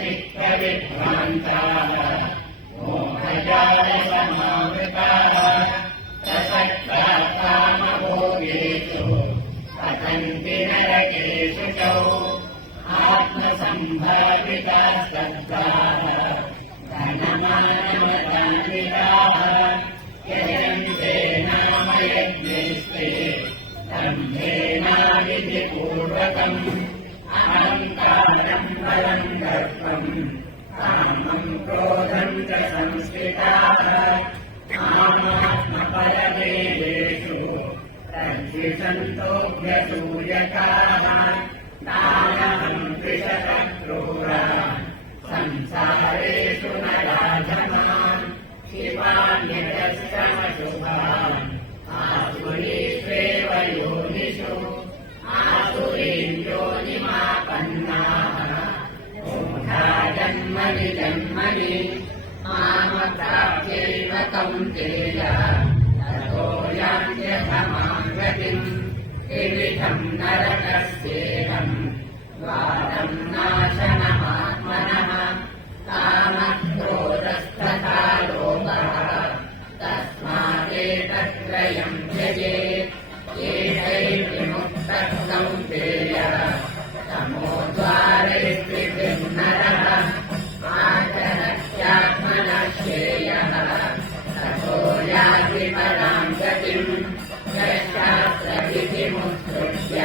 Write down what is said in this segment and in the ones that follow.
चित्तविभ्रान्ताः मोहजालसमावृताः प्रसक्ताः कामभोगेषु पतन्ति नरकेषु च आत्मसम्भाविताः स्तब्धाः धनमानमतान्विताः यजन्ते नाम यज्ञैस्ते दम्भेनाविधिपूर्वकम् अहङ्कारम् बलम् दर्पम् कामम् क्रोधम् च संस्कृताः मामात्मपरदेहेषु तद्विषन्तोऽभ्यसूयकाः तानहम् द्विषतक्रूरा संसारेषु न राधमान् शिवान्यजस्रमशुभान् आसुरीष्वेव योनिषु आसुरीं योनिमापन्नाः मूढा जन्मनि जन्मनि मामप्राप्यैव कौन्तेय ततो यान्त्यधमां गतिम् त्रिविधम् नरकस्येदम् द्वारम् नाशनमात्मनः कामक्रोधस्तथा लोभः तस्मादेतत्त्रयम् त्यजेत् एतैर्विमुक्तः कौन्तेय तमोद्वारैस्त्रिभिः नरः आचरत्यात्मनः श्रेयः ततो याति पराम् गतिम् यशास्त्रविधिमुत्सृज्य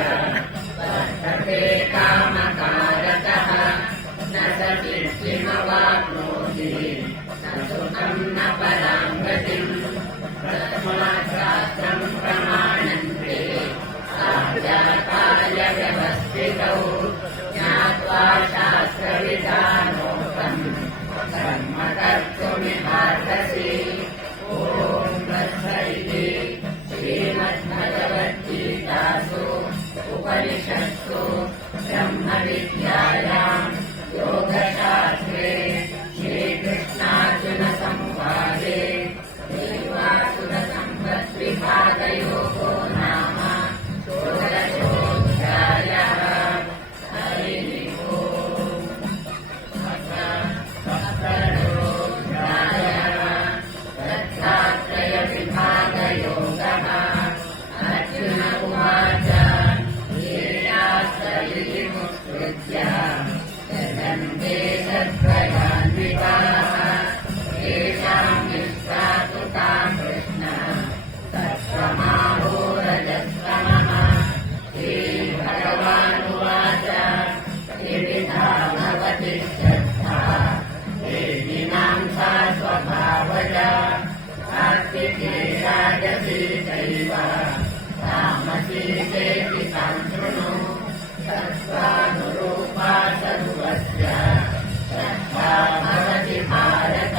वर्तते कामकारतः न स सिद्धिमवाप्नोति न सुखम् न पराम् गतिम् तस्मात् शास्त्रम् प्रमाणन्ते कार्यव्यवस्थितौ ज्ञात्वा शास्त्रविधानोक्तम् कर्म कर्तुमिहार्हसि ॐ तत्स इति श्रीमद्भगवद्गीतासु उपनिषत्सु ब्रह्मविद्यायाम् योगशास्त्रे श्रीकृष्णार्जुनसंवादे दैवासुरसम्पद्विभागयोगो नाम षोडशोऽध्यायः। हरिः ओम्। अथ सप्तदशोऽध्यायः। दत्तात्रेयविभागयोगः। अर्जुन उवाच ये शास्त्रविधिमुत्सृज्य यजन्ते सत्त्वयान्विताः येषाम् निष्ठा तु का कृष्ण तत्त्वमाहो रजस्तमः। श्रीभगवानुवाच त्रिविधा भवति श्रद्धा देहिनाम् सा स्वभावजा सात्विकी राजसी चैव तामसी चेति तां शृणु तत्त्वानुरूपा सर्वस्य श्रद्धा भवति भारत।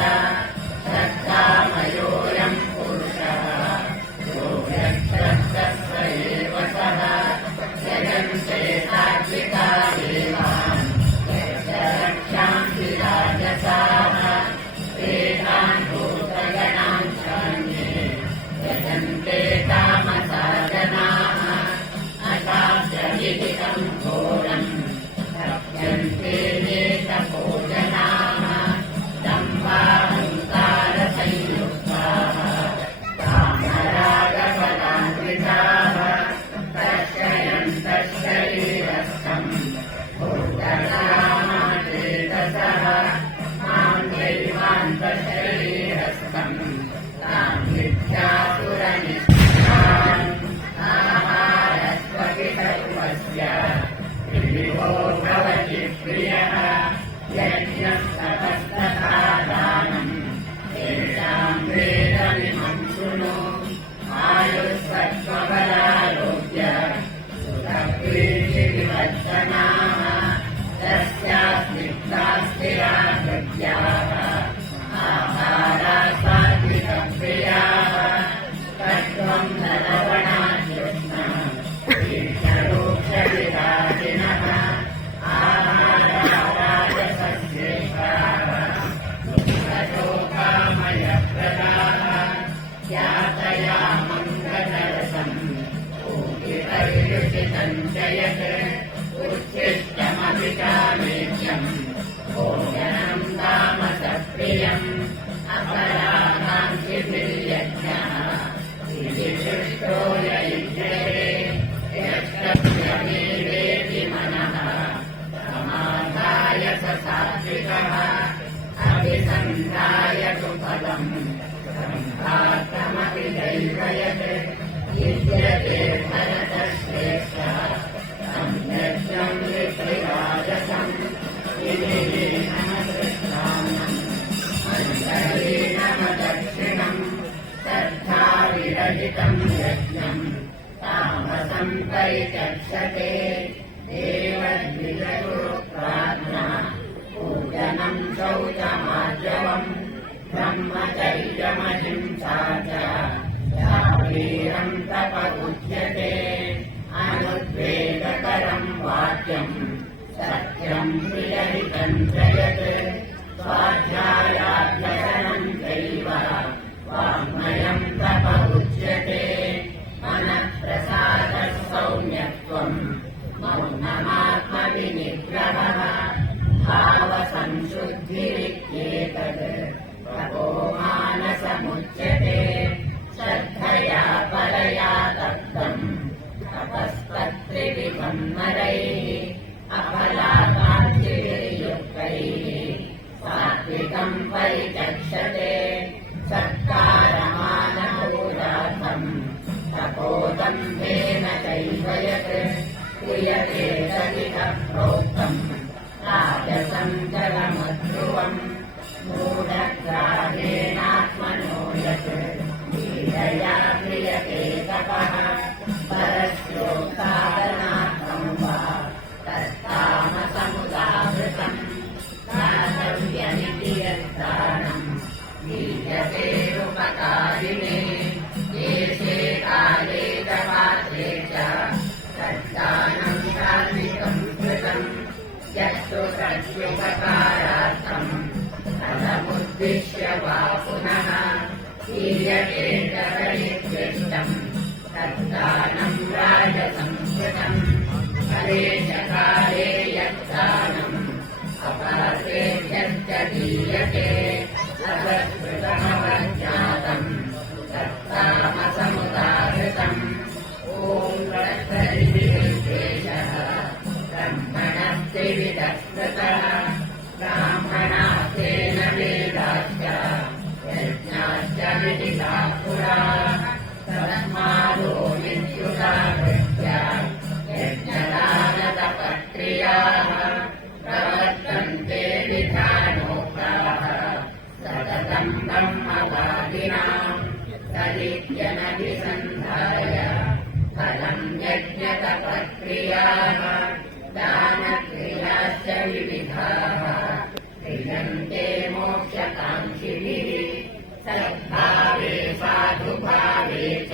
श्रद्धामयोऽयम् पुरुषः यो यच्छ्रद्धः स एव सः यजन्ते सात्विका देवान् यस्य रक्षां श्रेयम् अपराकाङ्क्षिभिर्यज्ञः इति दृष्टो यज्ञते यष्टव्यमेवेति मनः समाधाय स सात्विकः अभिसन्धाय तु फलम् सम्भातमपि दैवयत् युज्यते भरतश्रेष्ठः सम्यज्ञम् ऋषिराजसम् विधिहीनमदृष्टान्नम् मन्दहीनमदक्षिणम् श्रद्धाविरहितम् यज्ञम् तामसम् परिचक्षते देवद्विजगुरुप्रार्थना पूजनम् शौचमार्जवम् ब्रह्मचर्यमहिंसा च वीरम् तपमुच्यते अनुद्वेगकरम् वाक्यम् सत्यम् प्रियहितम् च यत् स्वाध्यायाभ्यसनम् चैव वाङ्मयम् तपमुच्यते मनःप्रसादः सौम्यत्वम् मौनमात्मविनिग्रहः भावसंशुद्धिरित्येतत् तपो मानसमुच्यते श्रद्धया परया तप्तम् तपस्तत्त्रिविधम् नरैः अफलाकाङ्क्षिभिर्युक्तैः सात्विकम् परिचक्षते सत्कारमानपूजार्थम् तपोदम्भेन चैव यत् क्रियते सदितः प्रोक्तम् राजसम् जलमध्रुवम् मूढग्राहेणात्मनो यत् पीडया क्रियते तपः परस्योत्सादनार्थम् वा तत्तामसमुदाहृतम् दातव्यमिति यत्दानम् वीर्यतेरुपकारिणे देशे काले च पात्रे च तद्दानम् धार्मिकम् कृतम् यत्तु प्रत्युपकारार्थम् फलमुद्दिश्य वा पुनः क्रियते परिक्लिष्टम् तद्दानम् राजसंस्कृतम् फले च काले यद्दानम् अपरेभ्यश्च दीयते असत्कृतमवज्ञातम् तत्तामसमुदाहृतम् ॐ तत्सदिविशेषः ब्रह्मणस्त्रिविधः स्मृतः ब्राह्मणास्तेन वेदाश्च यज्ञाश्च विदिताः पुरा तस्मादो विद्युदाकृत्य यज्ञदानतपक्रियाः प्रवर्तन्ते विधानोक्ताः सततम् ब्रह्मवादिनाम् तदित्यनभिसन्धाय फलम् यज्ञतपक्रियाः दानक्रियाश्च विविधाः क्रियन्ते मोक्षकाङ्क्षिभिः सद्भावे साधुभावे च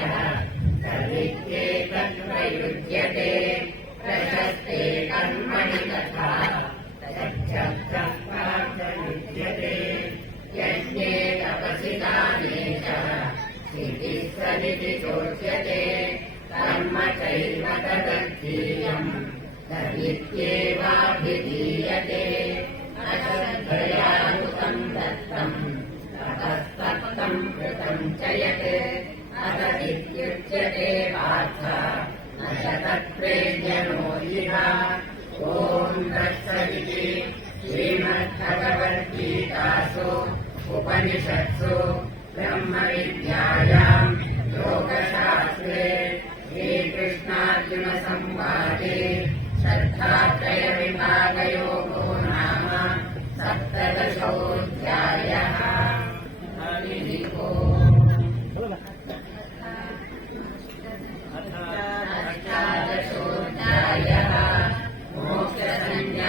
तदित्येतत् प्रयुज्यते प्रशस्ते कर्मणि तथा तच्छब्दः यज्ञे तपसि दाने च स्थितिः सदिति चोच्यते कर्म चैव तदर्थीयम् तदित्येवाभिधीयते अश्रद्धयायुतम् दत्तम् ततस्तप्तम् कृतम् च यत् अतदित्युच्यते पार्थ न च तत्प्रेज्यनो इह ॐ तत्सदिति श्रीमद्भगवद्गीतासु उपनिषत्सु ब्रह्मविद्यायाम् योगशास्त्रे श्रीकृष्णार्जुनसंवादे श्रद्धात्रयविभागयोगो नाम सप्तदशोऽध्यायः। हरिः ओम्। अष्टादशोऽध्यायः मोक्षसंन्यासयोगः।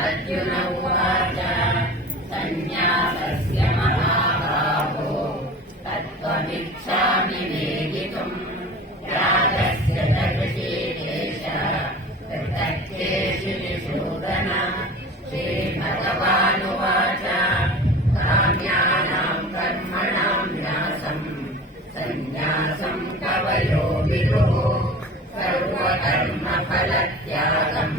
अर्जुन उवाच सन्न्यासस्य महाबाहो तत्त्वमिच्छामि वेदितुम् यागस्य दर्शेश कृतज्ञेषु निषूदन। श्रीभगवानुवाच काम्यानाम् कर्मणाम् न्यासम् सन्न्यासम् कवयो विदुः सर्वकर्मफलत्यागम्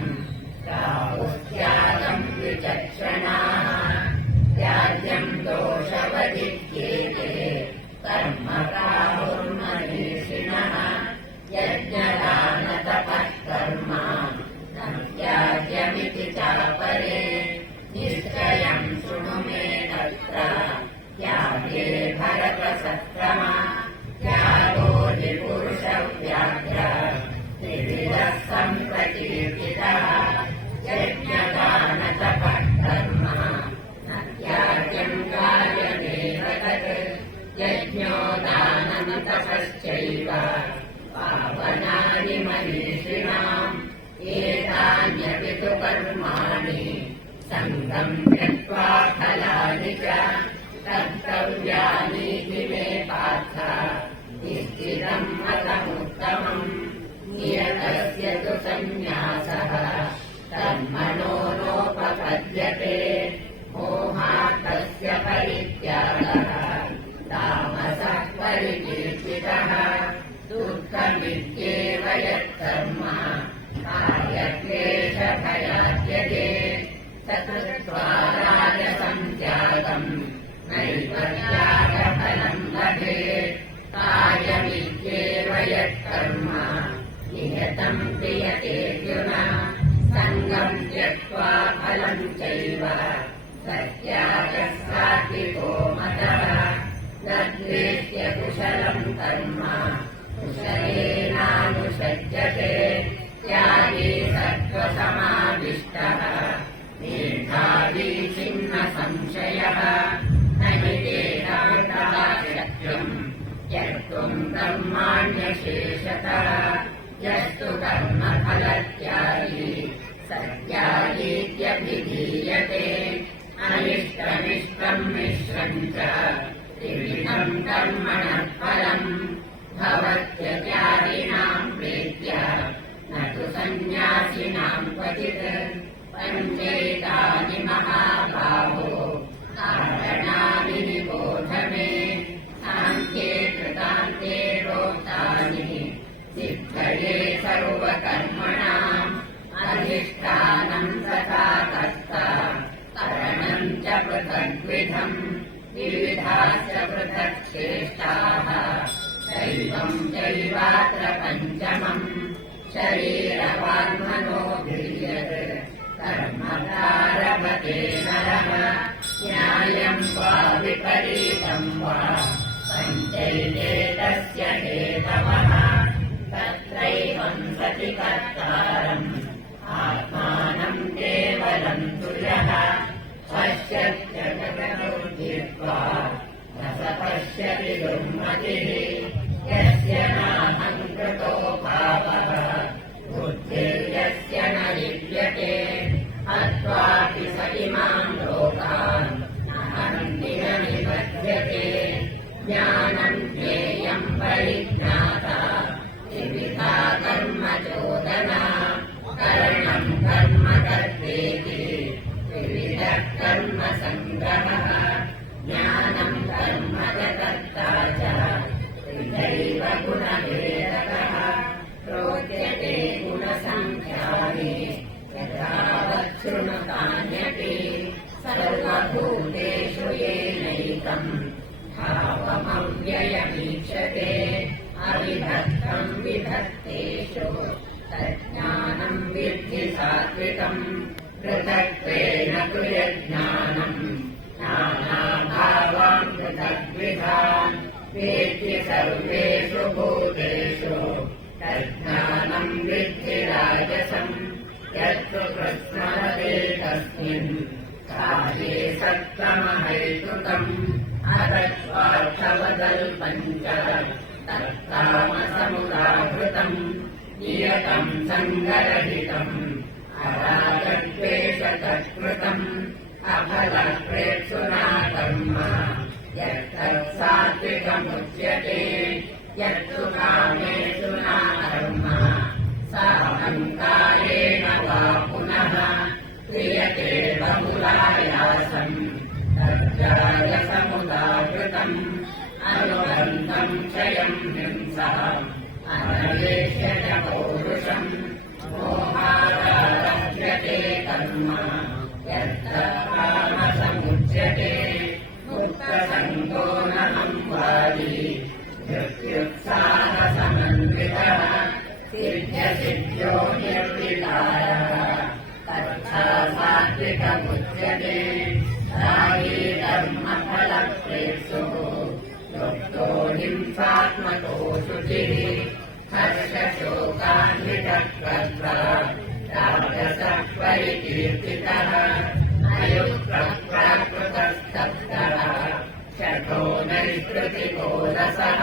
राहुस्त्यागम् विचक्षते। कर्माणि सङ्गम् त्यक्त्वा फलानि च कर्तव्यानीति मे पार्थ निश्चितम् मतमुत्तमम् नियतस्य तु सन्न्यासः कर्मणो नोपपद्यते मोहार्थस्य परित्यागः तामसः परिकीर्तितः दुःखमित्येव यत्कर्म कार्यक्लेशभयात्यजे स कृत्वा राजसं त्यागम् नैव त्यागफलम् लभेत् कार्यमित्येव यत्कर्म नियतम् क्रियतेऽर्जुन सङ्गम् त्यक्त्वा फलम् चैव सत्यागः सात्विको मतः तद्वेत्य कुशलम् कर्म कुशलेनानुषज्यते त्यागी सत्त्वसमाविष्टः मेधावी छिन्न संशयः न हि तेनवृतः शक्यम् त्यक्तुम् कर्माण्यशेषतः यस्तु कर्मफलत्यागी सत्यागीत्यभिधीयते अनिष्टमिष्टम् मिश्रम् च त्रिविधम् कर्मणः फलम् भवत्यत्यागिनाम् प्रीत्य न तु सन्न्यासिनाम् क्वचित् पञ्चैतानि महाबाहो कारणानि निबोध मे साङ्ख्ये कृतान्ते प्रोक्तानि सिद्धये सर्वकर्मणाम् अधिष्ठानम् तथा कर्ता करणम् च पृथग्विधम् विविधाश्च पृथक् श्रेष्ठाः दैवम् चैवात्र पञ्चमम् शरीरवाङ्मनोभिर्यत् कर्मकारभते नरः न्यायम् वा विपरीतम् वा पञ्चैते तस्य हेतवः तत्रैवम् सति कर्तारम् आत्मानम् केवलम् तुर्यः पश्यत्यजगदुर्जित्वा न स पश्यति दुर्मतिः यस्य नाहङ्कृतो भावः बुद्धिर्यस्य न लिप्यते हत्वापि स इमाम् लोकान् न हन्ति न निबध्यते ज्ञानम् ज्ञेयम् परिज्ञाता त्रिविधा कर्म चोदना करणम् कर्म कर्तेति त्रिविधः कर्म सङ्ग्रहः ज्ञानम् कर्म च कर्ता च त्रिधैव गुणभेदकः प्रोच्यते गुणसङ्ख्यानि यथावत् शृणुतान्यपि सर्वभूतेषु येनैकम् भावमव्ययमीक्षते अविभक्तम् विभक्तेषु तज्ज्ञानम् विद्धि सात्विकम् पृथक्त्वेन तु यज्ञानम् नानाभावान् पृथग्विधान् वेत्ति सर्वेषु भूतेषु तज्ज्ञानम् विद्धि राजसम् यत्तु कृत्स्नवते तस्मिन् कार्ये सत्त्वमहैतुकम् अतत्त्वार्थवदल्पम् च तत्तामसमुदाहृतम् नियतम् सङ्गरहितम् अरागद्वेषतत्कृतम् अफलप्रेप्सुना कर्म यत्तत् सात्विकमुच्यते यत्तु कामेषु न कर्म साहङ्कारेण वा पुनः क्रियते बहुलायासम् तज्जायसमुदाहृतम् अनुबन्धम् क्षयम् हिंसाम् अनवेक्ष्य च पौरुषम् मोहादारभ्यते कर्म यत्तामसमुच्यते मुक्तसङ्गो न संवादी धृत्युत्साहसमन्वितः सिद्ध्यसिद्ध्यो निर्विकारः तथा सात्विकमुच्यते रागी कर्मफलप्रेप्सुः युक्तो हिंसात्मको शुचिः हर्षशोकान्वितः राजसः परिकीर्तितः अयुक्तः प्राकृतस्तप्तः शठो नैष्कृतिको रसः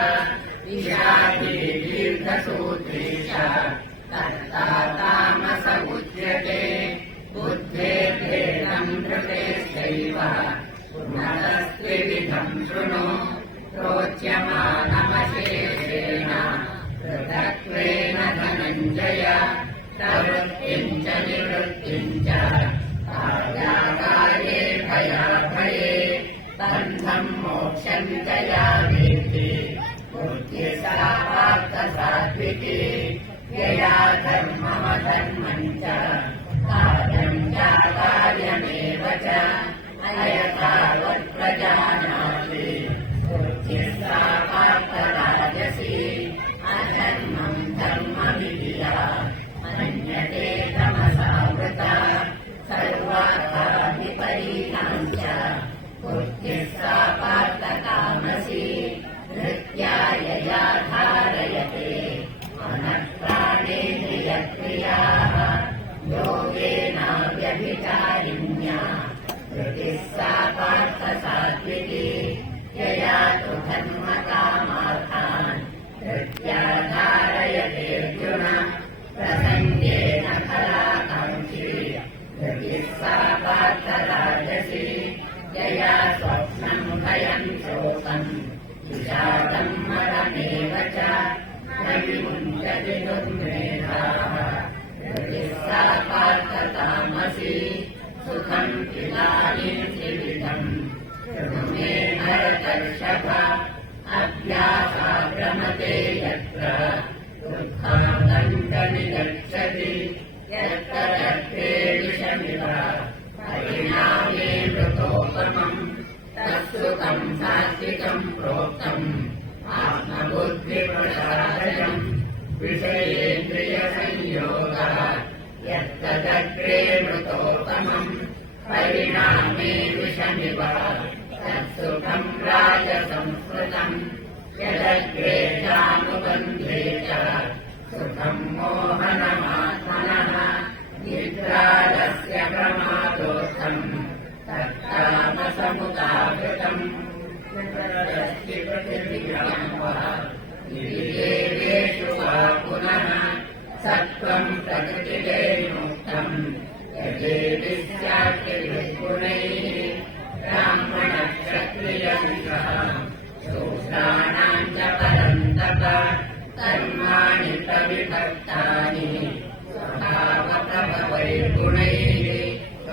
विषादी दीर्घसूत्री च कर्ता तामस उच्यते बुद्धेर् चैव पुनरस्त्रिविधं शृणु प्रोच्यमानमशेषेण पृथक्त्वेन धनञ्जय प्रवृत्तिं च निवृत्तिं च कार्याकार्ये भयाभये बन्धं मोक्षं च या वेत्ति बुद्धिः सा पार्थसात्विकी यया धर्ममधर्मं च कार्यं च कार्यमेव च अयथावत् प्रजानाति बुद्धिः सा पार्थराजसी अधर्मं धर्ममिति मन्यते तमसावृता सर्वार्थाधिपरीणां च बुद्धिः सा पार्थतामसी धृत्यायया धारयते मनःप्राणेन्द्रियक्रियाः योगेनाव्यभिचारिण्या धृतिः सा पार्थसात्विकी यया तु धर्मकामार्थान् धृत्या धारयते अर्जुन प्रसङ्गेन फलाकाङ्क्षी धृतिः सा पार्थराजसी यया स्वप्नं भयं शोकम् विषादं मरणमेव च न विमुञ्चति दुर्मेधाः धृतिः सा पार्थतामसी सुखं किलानिं त्रिविधम् शृणु मे भरतर्षभ अभ्यासाभ्रमते यत्र दुःखान्तं च निगच्छति यत्र तत्ते विषमिव परिणामे मृतोपमम् तत्सुखं सात्विकं प्रोक्तम् आत्मबुद्धिप्रसादजम् विषयेन्द्रियसंयोगः यत्तदग्रे मृतोपमम् परिणामे विषमिव तत्सुखं राजसंस्कृतम् यदग्रे चानुबन्धे च सुखं मोहनमात्मनः निद्रालस्य प्रमादोत्थम् तत्तामसमुदाहृतम् देवेषु वा पुनः सत्त्वं प्रकृतिरेणुक्तम् यजेति स्यात्तिर्गुणैः ब्राह्मणक्षत्रियविषः शूद्राणां च परन्तप कर्माणि प्रविभक्तानि स्वभावप्रभवैर्गुणैः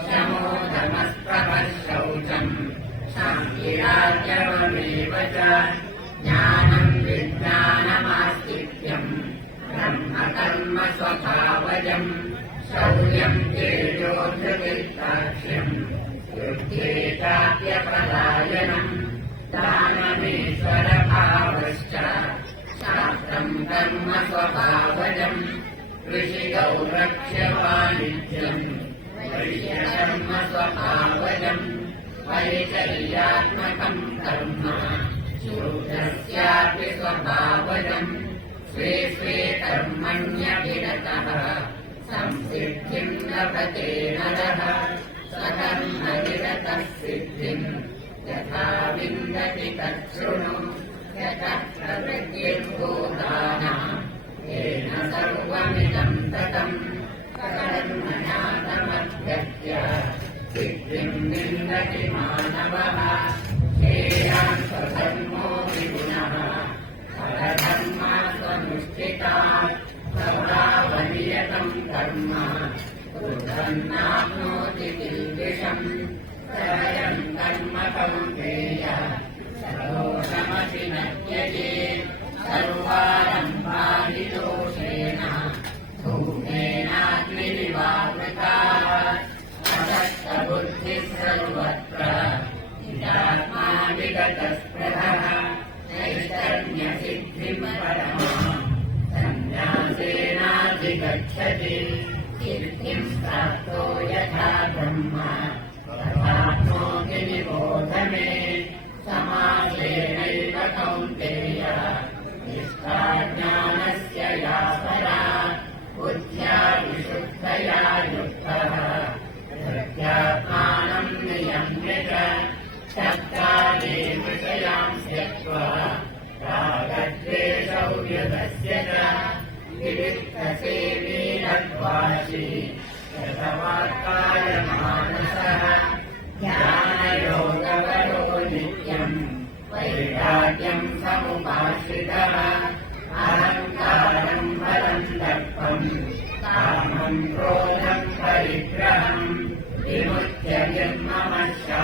शमो दमस्तपः शौचम् शान्तिरार्जवमेव च ज्ञानं विज्ञानमास्तिक्यम् ब्रह्मकर्म स्वभावजम् शौर्यं तेजो धृतिर्दाक्ष्यम् युद्धे चाप्यपलायनम् दानमीश्वरभावश्च शास्त्रं कर्म स्वभावजम् ऋषिगौ रक्ष्यवाणिज्यम् वैश्यकर्म स्वभावजम् परिचर्यात्मकं कर्म शूद्रस्यापि स्वभावजम् स्वे स्वे कर्मण्यभिरतः संसिद्धिं लभते नरः स्वकर्मनिरतः सिद्धिं यथा विन्दति तच्छृणु यतः प्रवृत्तिर्भूतानां येन सर्वमिदं ततम् कर्मणा तमभ्यर्च्य सिद्धिं विन्दति मानवः श्रेयान् स्वधर्मो विगुणः फलधर्मा स्वनुष्ठितात् स्वभावनियतं कर्म कुर्वन्नाप्नोति किल्बिषम् स्वयं कर्म कौन्तेय सरोषमपि न त्यजेत् सर्वारम्भानि दोषेण धूमेनाग्निरिवावृताः असक्तबुद्धिः सर्वत्र निजात्मा विगतस्पृहः नैष्कर्म्यसिद्धिं परमाम् सन्न्यासेनाधिगच्छति सिद्धिं प्राप्तो यथा ब्रह्म तथाप्नोति निबोध मे समासेनैव कौन्तेय निष्ठा ज्ञानस्य या परा बुद्ध्या विशुद्धया युक्तः धृत्यात्मानं नियम्य च शब्दादि विषयान् त्यक्त्वा रागद्वेषौ व्यदस्य च विविक्तसेवी नद्वासी यथवाक्काय मानसः ज्ञान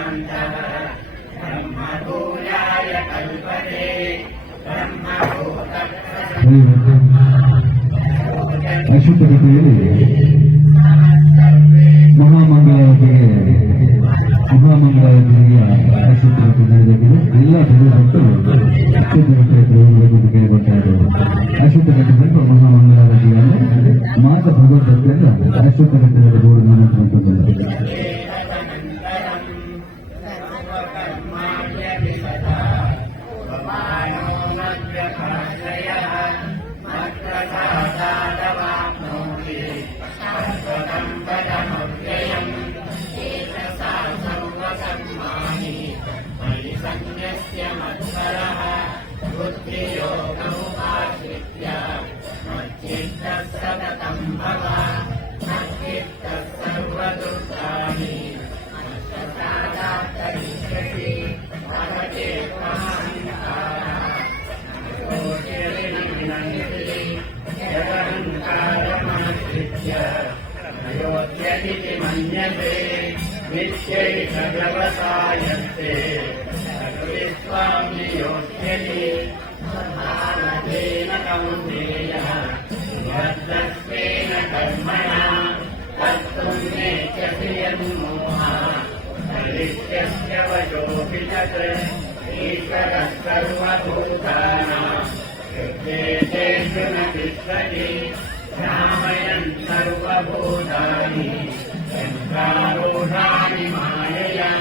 महान्तः ब्रह्मभूयाय कल्पते ಅಶುದ್ಧಗತಿಯಲ್ಲಿ ಮಹಾಮಂಗಳಾರತಿಗೆ ಅಶುದ್ಧಗತಿ ನಡೆದಿದೆ. ಎಲ್ಲ ಭಕ್ತರು ಅಶುದ್ಧಗತಿಯ ಪ್ರಯೋಗಗಳನ್ನು ಕೇಳಿಕೊಳ್ತಾರೆ. ಅಶುದ್ಧಗತಿ ಬಿಟ್ಟು ಮಹಾಮಂಗಳಾರತಿಯನ್ನು ಮಾತ ಭಗವದ್ಗೀತೆಯಿಂದ ಅಶುದ್ಧಗತಿಯ ಬೋರ್ಡ್ ಮಾಡುತ್ತಿದ್ದಾರೆ. संन्यस्य मत्परः बुद्धियोगमुपाश्रित्य मच्चित्तः सततं भव मच्चित्तः सर्वदुर्गाणि नष्टसादात्तरिष्यसि भवते यदहङ्कारमनुसृत्य अयोध्यदिति मन्यते नित्यैष व्यवसायस्ते स्वाम्योच्यते भारतेन कौन्तेयः भद्रस्तेन कर्मणा कर्तुं नेच्छसि यन्मोहः कलिष्यस्य वशोऽपि तत् ईश्वरः सर्वभूतानां हृद्देशेषु न तिष्ठति भ्रामयन् सर्वभूतानि यन्त्रारूढानि मायया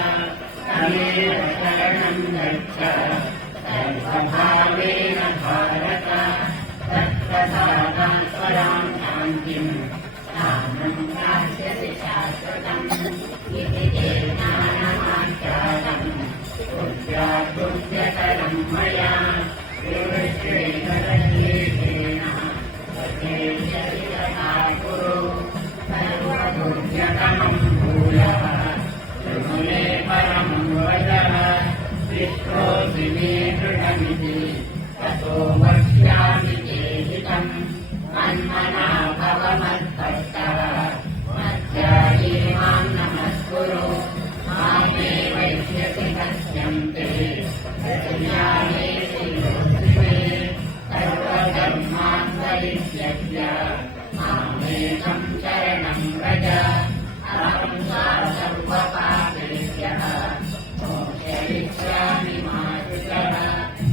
तमेव शरणं गच्छ सर्वभावेन भारत तत्प्रसादां परां शान्तिं स्थानं प्राप्स्यसि शाश्वतम् इति ते ज्ञानमाख्यातं बुद्ध्याद्बुद्ध्यकरं मया गुरुश्रेण दशेन सचेष्यसि तथा कुरु सर्वबुद्ध्यकमं भूयः मे परमं वचः विश्वोऽसि मे दृढमिति ततो वक्ष्यामि ते हितम् मन्मना भव मद्भक्तः मध्याये मां नमस्कुरु मामे वैष्यसि कस्यन्ते प्रज्ञानेषु योऽसि मे सर्वधर्मान् परित्यज्य मामेकं शरणं व्रज अहं सर्वपापेभ्यः मोक्षयिष्यामि मा शुचः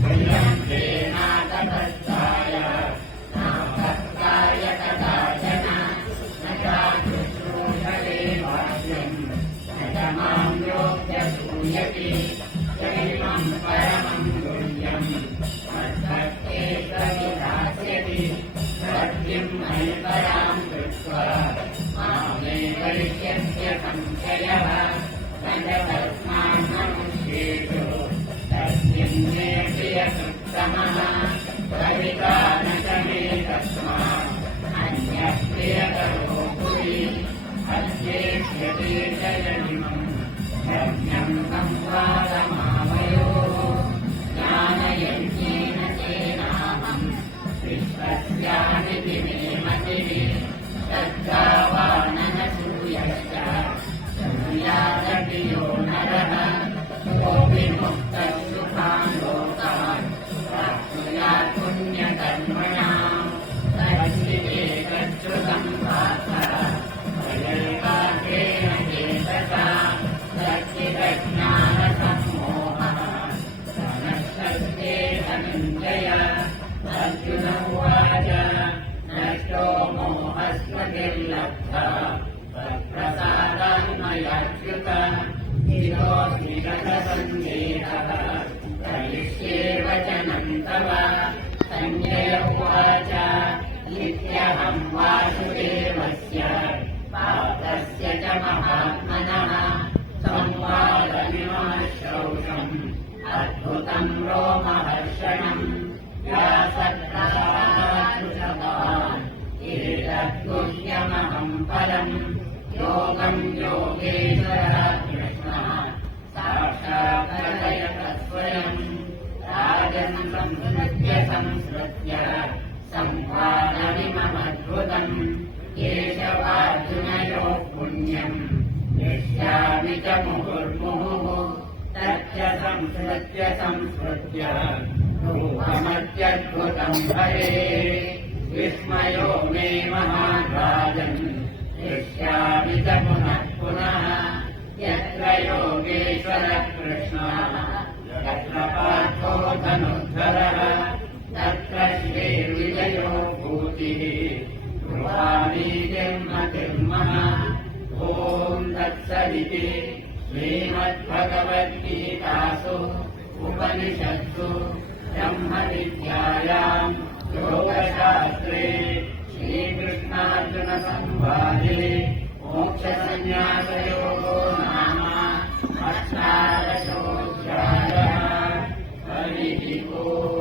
प्रियं ते नातपस्ताय नाभक्ताय कदाचन न चाशुश्रूषते भाष्यम् न च मां योऽभ्यसूयति चैवं परमं गुह्यम् मद्भक्तेष्वपि दास्यति भक्तिं मयि परां कृत्वा मामे वैष्यस्य संशयः न च तस्मान् मनुष्येषु तस्मिन् मे प्रियकृत्तमः कविता न च मे तस्मात् अन्यः प्रियकरो भुवि अध्येष्यते जयमिमम् यज्ञं संवादमावयोः ज्ञानयज्ञेन तेनाहम् विश्वस्यामिति मे मतिः श्रद्धावाननसूयश्च शृणुयादपि यो नरः कोऽपि मुक्तः सुखान् लोकान् प्राप्नुयात् पुण्यकर्मणाम् तस्मिदेकच्छ्रुतं पार्थः प्रयल्पाकेन चेतसा सच्चिदज्ञानसम्मोहः नष्टस्ते धनञ्जय अर्जुन उवाच नष्टो मोहस्मृतिर्लब्धा तत्प्रसादान्मयाच्युत हितोऽस्मि गतसन्देहः करिष्ये वचनं तव सञ्जय उवाच नित्यहं वासुदेवस्य पार्थस्य च महात्मनः संवादमिमाश्रौषम् अद्भुतं रोमहर्षणम् व्यासप्रसादात् एतद्गुह्यमहं परम् योगं योगेश्वरात् कृष्णः साक्षात् कथयत स्वयम् राजन् संस्मृत्य संवादमिममद्भुतम् केशवार्जुनयोः पुण्यम् यस्यामि च मुहुर्मुहुः तच्च संस्मृत्य संस्मृत्य रूपमत्यद्भुतम् हरे विस्मयो मे महाराजन् हृष्यामि च पुनः पुनः यत्र योगेश्वर कृष्णः यत्र पार्थो धनुर्धरः तत्र श्रीर्विजयो भूतिः गृहाणि जन्मतिर्मः ॐ तत्सदिति श्रीमद्भगवद्गीतासु उपनिषत्सु ब्रह्मविद्यायाम् योगशास्त्रे श्रीकृष्णार्जुनसंवादे मोक्षसंन्यासयोगो नाम अष्टादशोऽध्यायः हरिः ओम्।